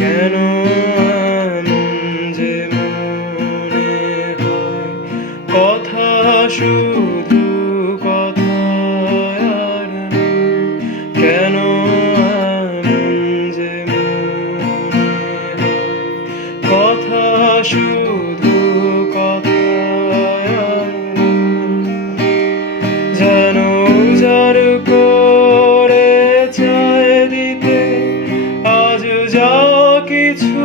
কেন এমন যে মনে হয়, কথা শুধু কথায় আর নয়। কেন এমন যে মনে হয়, কথা শুধু কথায় আর নয়। যেন উজাড় করে চায় দিতে আজ যা কিছু